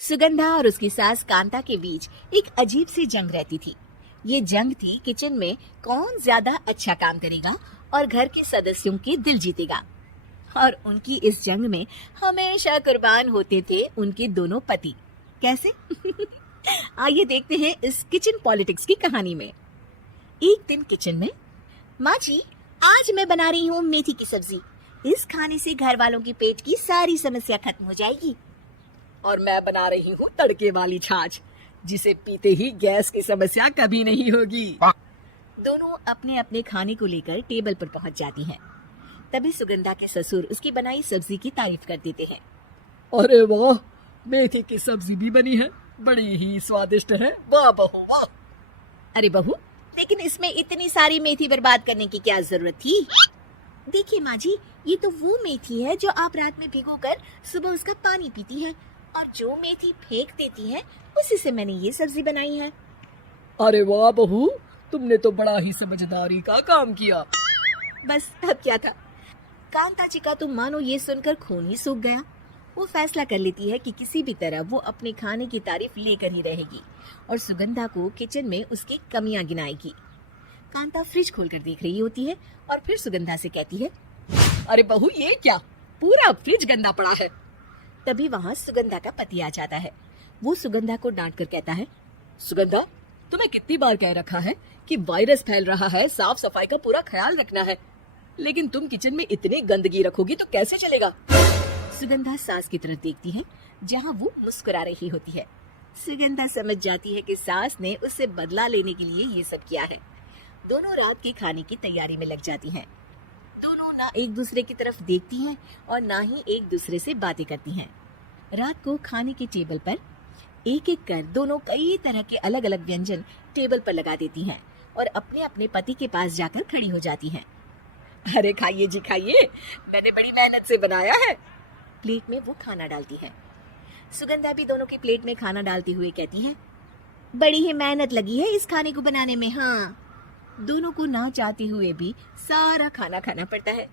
सुगंधा और उसकी सास कांता के बीच एक अजीब सी जंग रहती थी। ये जंग थी किचन में कौन ज्यादा अच्छा काम करेगा और घर के सदस्यों के दिल जीतेगा। और उनकी इस जंग में हमेशा कुर्बान होते थे उनके दोनों पति। कैसे? आइए देखते हैं इस किचन पॉलिटिक्स की कहानी में। एक दिन किचन में, माँ जी आज मैं बना रही हूँ मेथी की सब्जी। इस खाने से घर वालों के पेट की सारी समस्या खत्म हो जाएगी। और मैं बना रही हूँ तड़के वाली छाछ, जिसे पीते ही गैस की समस्या कभी नहीं होगी। दोनों अपने अपने खाने को लेकर टेबल पर पहुंच जाती हैं। तभी सुगंधा के ससुर उसकी बनाई सब्जी की तारीफ कर देते हैं। अरे वाह, मेथी की सब्जी भी बनी है, बड़ी ही स्वादिष्ट है। वाह बहू वाह। अरे बहू, लेकिन इसमें इतनी सारी मेथी बर्बाद करने की क्या जरूरत थी? देखिए माँ जी, ये तो वो मेथी है जो आप रात में भिगोकर सुबह उसका पानी पीती हैं, और जो मेथी फेंक देती हैं, उसी से मैंने ये सब्जी बनाई है। अरे वाह बहू, तुमने तो बड़ा ही समझदारी का काम किया। बस अब क्या था। कांता जी का तो मानो ये सुनकर खून ही सूख गया। वो फैसला कर लेती है कि किसी भी तरह वो अपने खाने की तारीफ लेकर ही रहेगी और सुगंधा को किचन में उसकी कमियां गिनाएगी। कांता फ्रिज खोलकर देख रही होती है और फिर सुगंधा से कहती है, अरे बहू ये क्या, पूरा फ्रिज गंदा पड़ा है। तभी वहाँ सुगंधा का पति आ जाता है। वो सुगंधा को डांट कर कहता है, सुगंधा, तुम्हें कितनी बार कह रखा है कि वायरस फैल रहा है, साफ सफाई का पूरा ख्याल रखना है, लेकिन तुम किचन में इतनी गंदगी रखोगी तो कैसे चलेगा। सुगंधा सास की तरफ देखती है जहाँ वो मुस्कुरा रही होती है। सुगंधा समझ जाती है कि सास ने उससे बदला लेने के लिए ये सब किया है। दोनों रात के खाने की तैयारी में लग जाती हैं। दोनों ना एक दूसरे की तरफ देखती हैं और ना ही एक दूसरे से बातें करती हैं। रात को खाने के टेबल पर एक एक कर दोनों कई तरह के अलग अलग व्यंजन टेबल पर लगा देती हैं और अपने अपने पति के पास जाकर खड़ी हो जाती हैं। अरे खाइए जी खाइए, मैंने बड़ी मेहनत से बनाया है। प्लेट में वो खाना डालती है। सुगंधा भी दोनों की प्लेट में खाना डालते हुए कहती है, बड़ी ही मेहनत लगी है इस खाने को बनाने में। हाँ, दोनों को ना चाहते हुए भी सारा खाना खाना पड़ता है।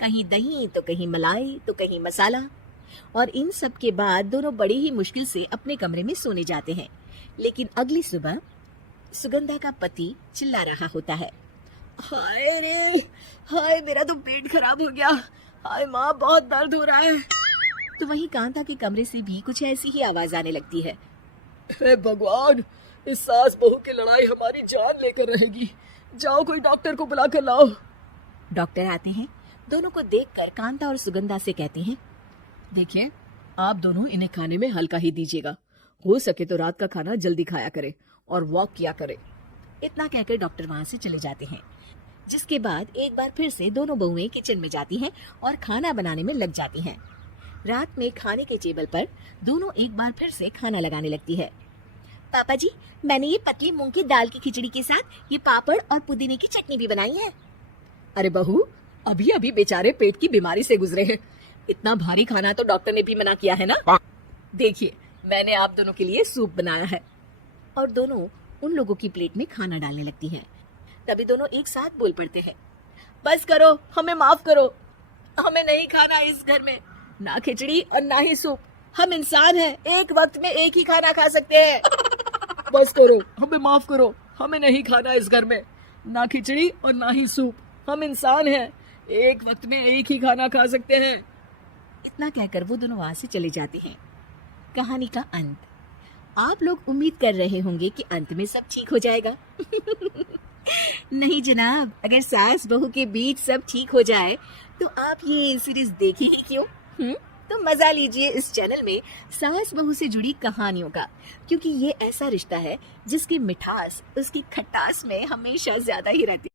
कहीं दही तो कहीं मलाई तो कहीं मसाला। और इन सब के बाद दोनों बड़ी ही मुश्किल से अपने कमरे में सोने जाते हैं। लेकिन अगली सुबह सुगंधा का पति चिल्ला रहा होता है, हाय रे हाय, मेरा तो पेट खराब हो गया। हाय माँ, बहुत दर्द हो रहा है। तो वहीं कांता के कमरे से भी कुछ ऐसी ही आवाज आने लगती है। हे भगवान, इस सास बहू की लड़ाई हमारी जान लेकर रहेगी। जाओ कोई डॉक्टर को बुला कर लाओ। डॉक्टर आते हैं। दोनों को देखकर कांता और सुगंधा से कहते हैं, देखिए, आप दोनों इन्हें खाने में हल्का ही दीजिएगा। हो सके तो रात का खाना जल्दी खाया करे और वॉक किया करे। इतना कहकर डॉक्टर वहां से चले जाते हैं। जिसके बाद एक बार फिर से दोनों बहुएं किचन में जाती हैं और खाना बनाने में लग जाती हैं। रात में खाने के टेबल पर दोनों एक बार फिर से खाना लगाने लगती है। पापा जी, मैंने ये पतली मूंग की दाल की खिचड़ी के साथ ये पापड़ और पुदीने की चटनी भी बनाई है। अरे बहू, अभी अभी बेचारे पेट की बीमारी से गुजरे हैं, इतना भारी खाना तो डॉक्टर ने भी मना किया है ना। देखिए, मैंने आप दोनों के लिए सूप बनाया है। और दोनों उन लोगों की प्लेट में खाना डालने लगती हैं। तभी दोनों एक साथ बोल पड़ते हैं, बस करो, हमें माफ करो, हमें नहीं खाना इस घर में, ना खिचड़ी और ना ही सूप। हम इंसान हैं, एक वक्त में एक ही खाना खा सकते हैं। बस करो, हमें माफ करो, हमें नहीं खाना इस घर में, ना खिचड़ी और ना ही सूप। हम इंसान हैं, एक वक्त में एक ही खाना खा सकते हैं। इतना कहकर वो दोनों वहां से चले जाते हैं। कहानी का अंत। आप लोग उम्मीद कर रहे होंगे कि अंत में सब ठीक हो जाएगा। नहीं जनाब, अगर सास बहू के बीच सब ठीक हो जाए तो आप ये सीरीज देखें ही क्यों? तो मजा लीजिए इस चैनल में सास बहू से जुड़ी कहानियों का, क्योंकि ये ऐसा रिश्ता है जिसकी मिठास उसकी खटास में हमेशा ज्यादा ही रहती है।